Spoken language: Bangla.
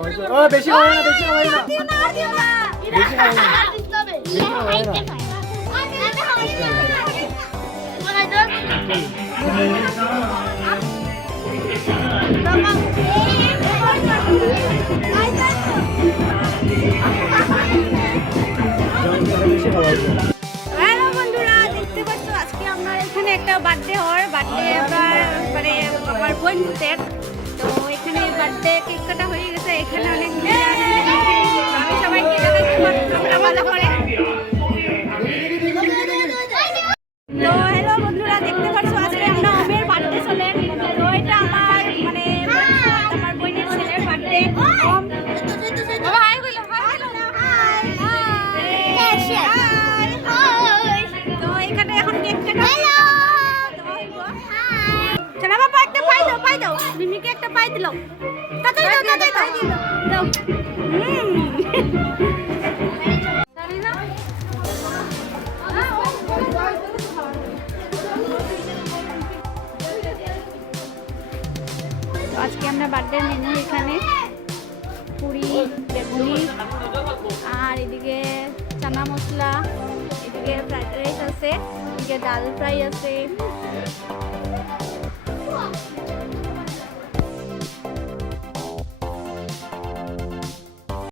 ও বেশি খাওয়াই না, বেশি খাওয়াই না, দিও না দিও না বেশি খাওয়াই না, ইয়ে খাওয়াই না। বেশি খাওয়াই না। হ্যালো বন্ধুরা, দেখতে পাচ্ছ আজকে আমরা এখানে একটা বার্থডে আমার মানে আমার বোন পুতের। তো এখানে বার্থডে কেক কাটা হয়ে গেছে। এখানে অনেক আমি সবাইকে ভালো করে। তো হ্যালো বন্ধুরা, দেখতে পাচ্ছ আজকে আমরা ওমের বার্থডে চলে। তো এটা আমার মানে আমার বোনের ছেলের বার্থডে। ওম বাবা হাই বলো, হাই বলো, হাই হাই। তো এখানে এখন কেক কাটা হ্যালো চলো বাবা, একটা পাই দাও মিমিকে একটা পাই দিল। তাড়াতাড়ি দাও জানি না। তো আজকে আমরা বার্থডে মেনু এখানে পুরি, বেগুনি, আর এদিকে চানা মশলা, এদিকে ফ্রাইড রাইস আছে, এদিকে ডাল ফ্রাই আছে,